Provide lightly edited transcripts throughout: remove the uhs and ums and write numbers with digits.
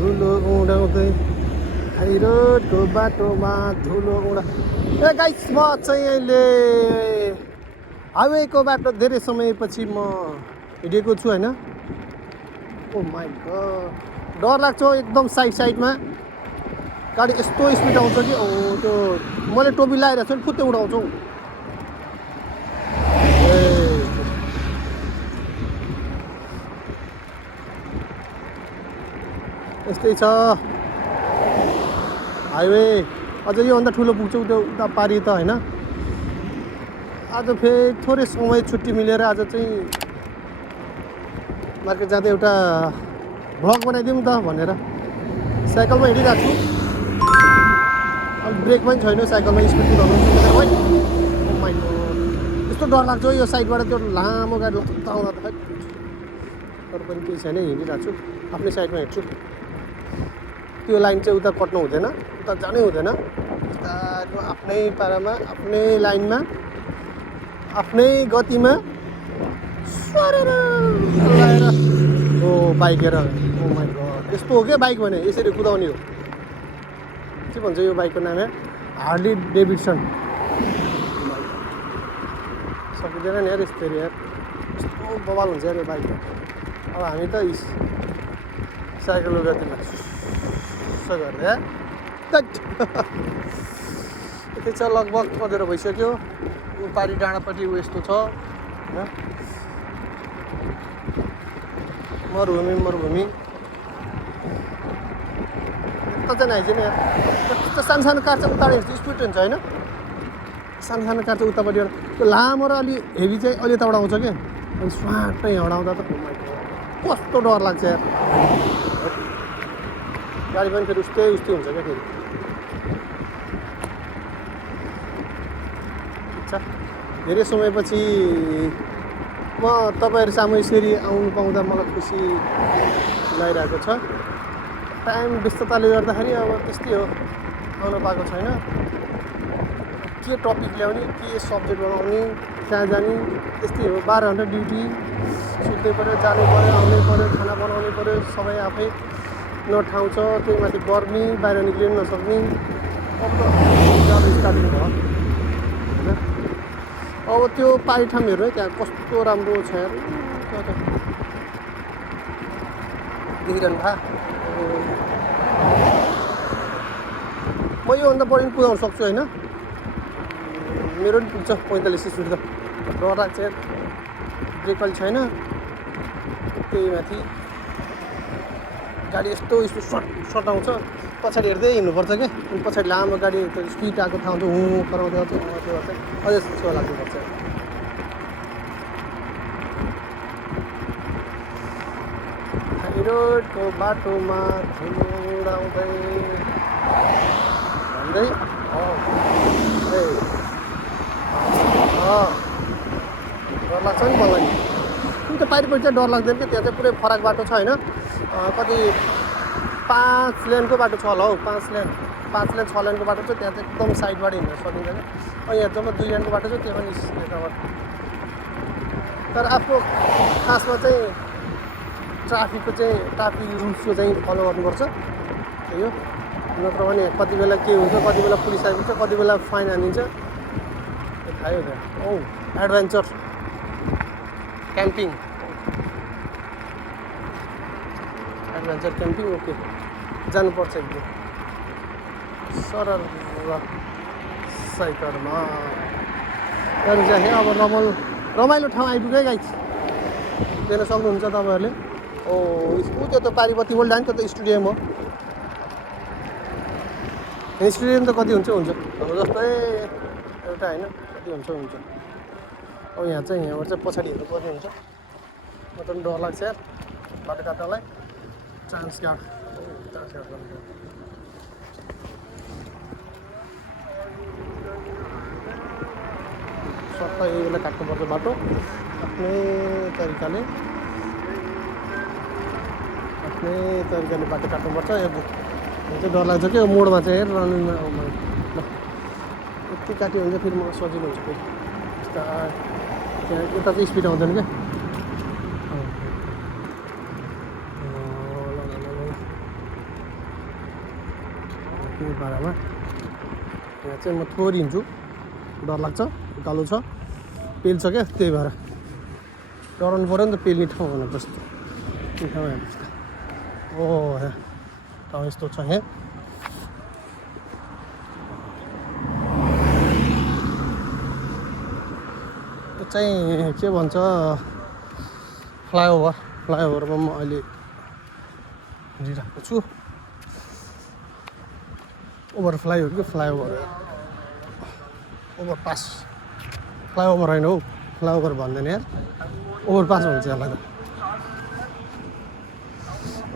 धुलो उडाउँदै हाइरोडको बाटोमा धुलो उडा ए गाइस म चाहिँ अहिले हाइवेको बाटो धेरै समयपछि म हिँडेको छु होइन। ओ माइ गॉड डर लाग्छ एकदम साइडमा गाडी यस्तो स्पिड आउँछ कि त्यो मैले टोपी लगाइरहेको छु नि फुत्तै उडाउँछ हौ। यस्तै छ हाइवे। अझ योभन्दा ठुलो पुग्छ उता पारि त होइन। आज फेरि थोरै समय छुट्टी मिलेर आज चाहिँ मार्केट जाँदा एउटा भ्लग बनाइदिउँ त भनेर साइकलमा हिँडिरहेको छु। अब ब्रेक पनि छैन साइकलमा स्पिड कुदाउनु है। ओ माइ गॉड यस्तो डर लाग्छ यो साइडबाट त्यो लामो गाडी लत्ता आउँदा त खै। तर पनि केही छैन हिँडिरहेको छु आफ्नै साइडमा हिँड्छु। त्यो लाइन चाहिँ उता कट्नु हुँदैन उता जानै हुँदैन। आफ्नै पारामा आफ्नै लाइनमा आफ्नै गतिमा सरेर लगाएर ओ बाइकेर। ओ माइ गॉड यस्तो हो क्या बाइक भने यसरी कुदाउने हो। के भन्छ यो बाइकको नाम हार्ली डेभिडसन। सकिँदैन नि यार यस्तरी यार यस्तो बवाल हुन्छ यार यो बाइक। अब हामी त साइकलको गतिमा यसो गरेर यार यति छ लगभग अँधेरो भइसक्यो। पारि डाँडापट्टि यस्तो छ मरुभूमि यता चाहिँ आइज नि यार। त्यस्तो सानो कार चाहिँ उताबाट हिँड्छ स्पिड हुन्छ होइन। सानो कार चाहिँ उतापट्टिबाट त्यो लामो र अलि हेभी चाहिँ अलि यताबाट आउँछ क्या। अनि स्वाटै हडाउँदा त कस्तो डर लाग्छ यार। गाडी पनि फेरि उस्तै हुन्छ क्या फेरि। धेरै समयपछि म तपाईँहरू सामु यसरी आउनु पाउँदा मलाई खुसी लागिरहेको छ। टाइम व्यस्तताले गर्दाखेरि अब त्यस्तै हो आउनु पाएको छैन। के टपिक ल्याउने के सब्जेक्ट बनाउने कहाँ जाने त्यस्तै हो। 12 घन्टा ड्युटी सुत्नै पऱ्यो जानु पऱ्यो आउनै पऱ्यो खाना बनाउनै पऱ्यो सबै आफै। न ठाउँ छ त्यही माथि गर्मी बाहिर निक्लिनु नसक्ने। अब त जब स्टार्टिङ भयो होइन। अब त्यो पारि ठाउँ हेर्नु है त्यहाँ कस्तो राम्रो छ यार। देखिरहनु भा म योभन्दा बढी पनि कुदाउन सक्छु होइन। मेरो पनि पुग्छ 45 स्पिड त। डर लाग्छ यार ब्रेक पनि छैन। त्यही माथि गाडी यस्तो सर्ट आउँछ पछाडि हेर्दै हिँड्नुपर्छ क्या। अनि पछाडि लामो गाडी त्यो स्पिड आएको ठाउँ त कराउँदै आउँछ त्यो गर्छ अझै छेउ लाग्नुपर्छ। हाइरोडको बाटोमा धुलो उडाउँदै भन्दै डर लाग्छ नि मलाई। कुन चाहिँ पारिपट्टि चाहिँ डर लाग्दैन क्या। त्यहाँ चाहिँ पुरै फरक बाटो छ होइन। कति 5 लेनको बाटो छ होला हौ। 5 लेन 6 लेनको बाटो छ। त्यहाँ चाहिँ एकदम साइडबाट हिँड्न सकिन्छ क्या। यहाँ जम्मा 2 लेनको बाटो छ त्यो पनि यताबाट। तर आफ्नो खासमा चाहिँ ट्राफिक रुल्सको चाहिँ फलो गर्नुपर्छ त्यही हो। नत्र भने कति बेला के हुन्छ कति बेला पुलिस आइपुग्छ कति बेला फाइन हानिन्छ थाहै हुँदैन। औ एडभेन्चर क्याम्पिङ ओके जानुपर्छ एकदम सरल साइकलमा जानु चाहिँ अब रमाइलो ठाउँ आइपुग्यो गाइस देख्न सक्नुहुन्छ तपाईँहरूले। ओ त्यो त पारिपट्टि ओल्ड डाइन त्यो त स्टेडियम हो। स्टेडियम त कति हुन्छ हाम्रो जस्तै एउटा होइन कति हुन्छ। अब यहाँ चाहिँ यहाँबाट चाहिँ पछाडि हेर्नुपर्ने हुन्छ। म त डर लाग्छ यार बाटो काट्नलाई। चान्स गाड गर्नु सट्ट यही बेला काट्नुपर्छ बाटो आफ्नै तरिकाले बाटो काट्नुपर्छ। यो चाहिँ डर लाग्छ क्या मोडमा चाहिँ हेर रनिङमा यति काट्यो भने चाहिँ फेरि मलाई सजिलो हुन्छ। फेरि त्यहाँ यता चाहिँ स्पिड आउँदैन क्या। पारामा यहाँ चाहिँ म थोरै हिँड्छु, डर लाग्छ, उकालो छ, पेल्छ क्या, त्यही भएर डराउनु पऱ्यो नि त, पेल्ने ठाउँ भनेपछि त त्यो ठाउँ हेर्नुहोस् त। ओ यहाँ ठाउँ यस्तो छ यहाँ। यो चाहिँ के भन्छ फ्लाइओभरमा म अहिले हिँडिरहेको छु। ओभरफ्लाइ हो कि फ्लाइओभर, ओभरपास, फ्लाइओभर होइन हौ, फ्लाइओभर भन्दैन यार, ओभरपास भन्छ यसलाई त,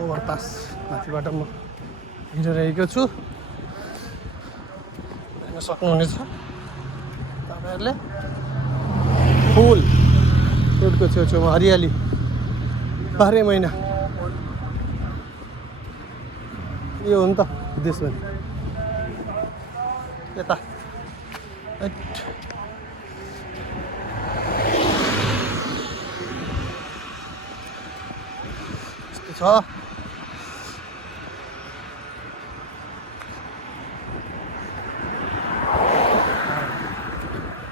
ओभरपास माथिबाट म हिँडिरहेको छु। हेर्न सक्नुहुनेछ तपाईँहरूले, फुल रोडको छेउछेउमा हरियाली बाह्रै महिना। यो हो नि त विदेश भने। यता यस्तो छ।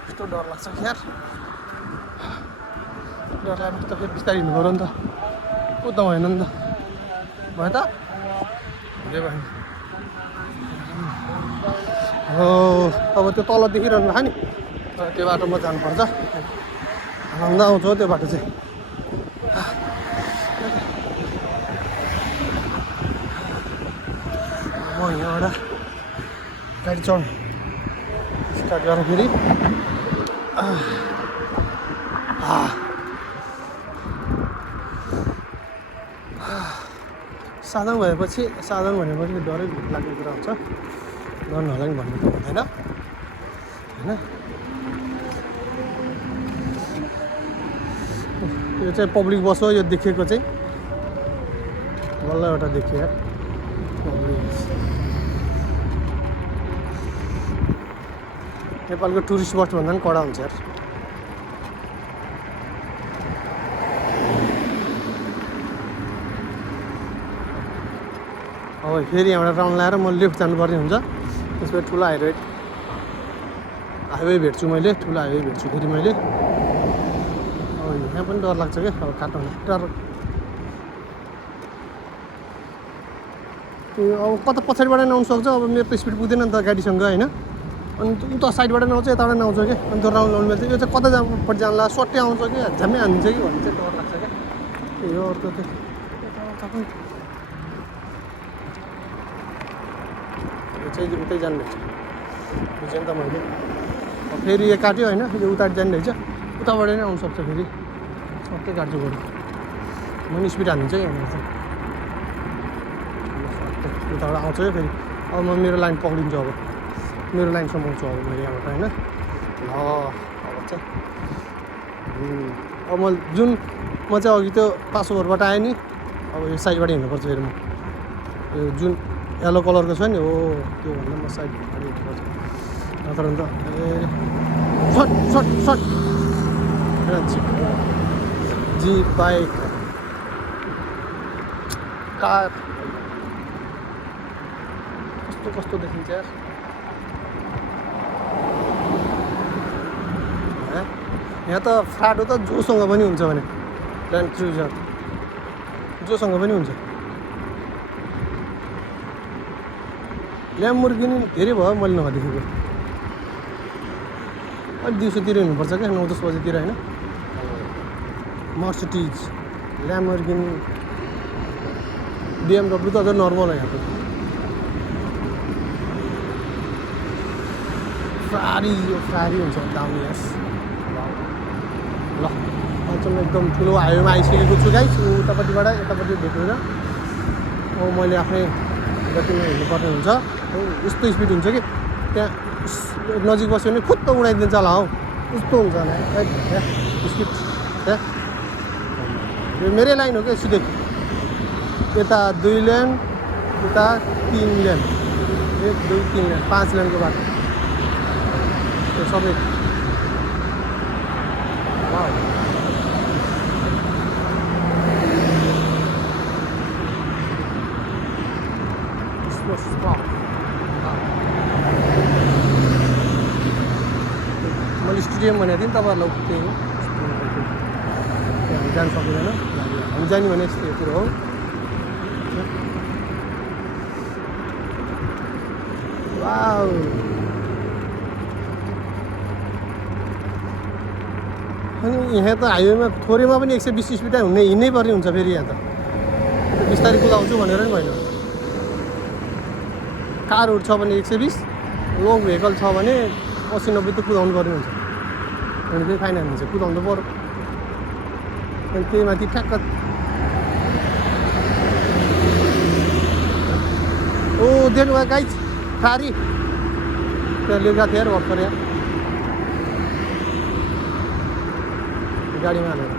यस्तो डर लाग्छ कि यार, डर लाग्छ त फेरि बिस्तारै हिँड्नु पऱ्यो नि त, कुद्दा भएन नि त, भयो त भयो भयो। हो अब त्यो तल देखिरहनु भएको नि, त्यो बाटोमा जानुपर्छ, आनन्द आउँछ त्यो बाटो चाहिँ। म यहाँबाट गाडी चढ्नु स्टार्ट गर्दाखेरि साधन भएपछि, साधन भनेपछि डरै लाग्ने कुरा हुन्छ, डर नलाग्ने भन्ने त हुँदैन होइन। यो चाहिँ पब्लिक बस हो, यो देखेको चाहिँ बल्ल एउटा देखियो यार, पब्लिक बस। नेपालको टुरिस्ट बस भन्दा पनि कडा हुन्छ यार। अब फेरि यहाँबाट राउन्ड लगाएर म लेफ्ट जानुपर्ने हुन्छ, त्यसपछि ठुलो हाइवे भेट्छु मैले, ठुलो हाइवे भेट्छु फेरि मैले। अब यहाँ पनि डर लाग्छ क्या, अब काट्नु डर। अब कता पछाडिबाट नआउनु सक्छ, अब मेरो त स्पिड पुग्दैन नि त गाडीसँग होइन, अनि उता साइडबाट नआउँछ, यताबाट नआउँछ क्या, अनि त्यो राउन्ड लाउनु मिल्छ। यो चाहिँ कता जानुपट्टि जानला, सट्टै आउँछ कि झ्याम्मै हान्छ कि भन्ने चाहिँ डर लाग्छ क्या। त्यही हो, अर्को चाहिँ तपाईँ यो चाहिँ उतै जानु रहेछ, बुझेँ नि त मैले। फेरि यो काट्यो होइन, यो उता जाने रहेछ, उताबाट नै आउनुसक्छ फेरि, सट्टै काट्छु बरु, म नि स्पिड हान्छु क्या यहाँनिर चाहिँ, उताबाट आउँछ क्या फेरि। अब म मेरो लाइन पक्रिन्छु, अब मेरो लाइन समाउँछु अब मैले यहाँबाट होइन। ल अब चाहिँ अब म चाहिँ अघि त्यो पास ओभरबाट आएँ नि, अब यो साइडबाट हिँड्नुपर्छ फेरि म, यो जुन येल्लो कलरको छ नि, हो त्यो भन्दा म साइडबाट हिँड्नुपर्छ, नत्र अन्त सट सट सट जिप बाइक कार कस्तो देखिन्छ यार। यहाँ त फ्राडो त जोसँग पनि हुन्छ भने, ल्यान्ड क्रुजर जोसँग पनि हुन्छ। ल्याम्बोर्गिनी धेरै भयो मैले नदेखेको, अलिक दिउँसोतिर हिँड्नुपर्छ क्या, 9-10 बजीतिर होइन। मर्सिडिज, ल्याम्बोर्गिनी, BMW त अझ नर्मल हो यहाँको। फ्रारी हुन्छ दामी यस। ल अचम्म एकदम ठुलो हाइवेमा आइसकेको छु गाइस, उतापट्टिबाट यतापट्टि भेटेर। अब मैले आफ्नै गतिमा हिँड्नुपर्ने हुन्छ, यस्तो स्पिड हुन्छ कि त्यहाँ नजिक बस्यो भने फुत्त उडाइदिन्छ होला हौ, यस्तो हुन्छ स्पिड। यो मेरै लाइन हो क्या, सिधै यता 2 लेन, उता 3 लेन, 1 2 3 लेन, 5 लेनको बाटो त्यो सबै। मैले स्टेडियम भनेको थिएँ नि तपाईँहरूलाई त्यही हो हामी जानु सकिँदैन हामी जाने भने यस्तो कुरो हो वाउ अनि यहाँ त हाइवेमा थोरैमा पनि 120 स्पिड हिँड्नै पर्ने हुन्छ फेरि यहाँ त बिस्तारै कुदाउँछु भनेर नि भएन कारहरू छ भने 120 लङ भेहिकल छ भने 80-90 त कुदाउनु पर्ने हुन्छ अनि त्यही फाइन हुन्छ कुदाउनु पर्यो अनि त्यही माथि ठ्याक्क ओ देख्नु भयो गाइज खारी त्यहाँ लिएको थियो यार भर्खर यहाँ गाडीमा हालेर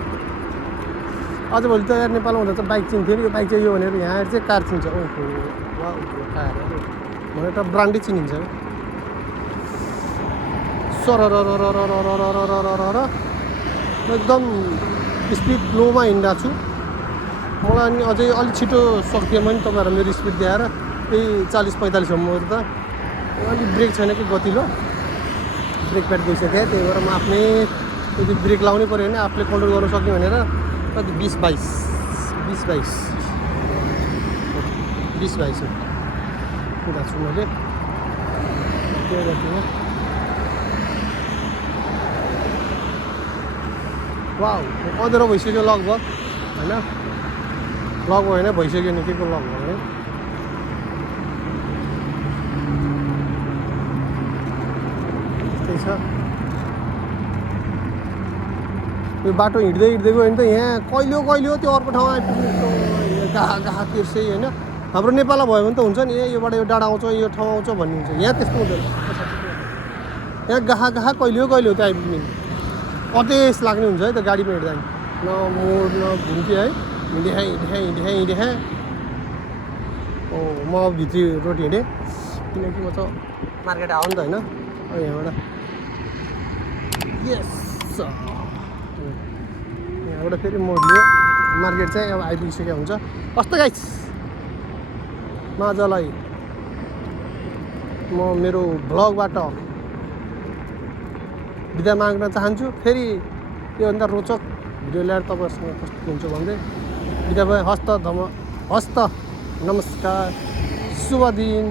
अझ भोलि त यार नेपालमा हुँदा चाहिँ बाइक चिन्थ्यो नि यो बाइक चाहिँ यो भनेर यहाँ चाहिँ कार चिन्छ ओहो वा कार भनेर त ब्रान्डै चिनिन्छ सरर एकदम स्पिड लोमा हिँडिरहेको छु मलाई अनि अझै अलिक छिटो सक्थेँ मैले तपाईँहरू मेरो स्पिड देखाएर त्यही 40-45सम्म त अलिक ब्रेक छैन कि गतिलो ब्रेक प्याड गइसक्यो त्यही भएर म आफ्नै यदि ब्रेक लाउनै पऱ्यो भने आफूले कन्ट्रोल गर्न सक्ने भनेर कति 20-22 कुरा छु मैले त्यो गर्थेँ वाउ अँधेरो भइसक्यो लगभग होइन होइन भइसक्यो नि के को लगभग है त्यस्तै छ यो बाटो हिँड्दै गयो भने त यहाँ कहिले त्यो अर्को ठाउँमा आइपुग्ने गाहा तिर्सै होइन हाम्रो नेपालमा भयो भने त हुन्छ नि योबाट यो डाँडा आउँछ यो ठाउँ आउँछ भन्ने हुन्छ यहाँ त्यस्तो हुँदैन यहाँ गाहा कहिले हो त्यो आइपुग्ने अतेस लाग्ने हुन्छ है त गाडीमा हिँड्दा न मोड न घुम्थेँ है हिँडेँ ओ म भित्री रोड हिँडेँ किनकि म त मार्केट आयो नि त होइन यहाँबाट यस यहाँबाट फेरि मोड्यो मार्केट चाहिँ अब आइपुगिसकेको हुन्छ कस्तो गाइस माझलाई म मेरो भ्लगबाट बिदा माग्न चाहन्छु फेरि योभन्दा रोचक भिडियो ल्याएर तपाईँहरूसँग प्रस्तुत हुन्छ भन्दै बिदा भयो हस्त नमस्कार शुभ दिन।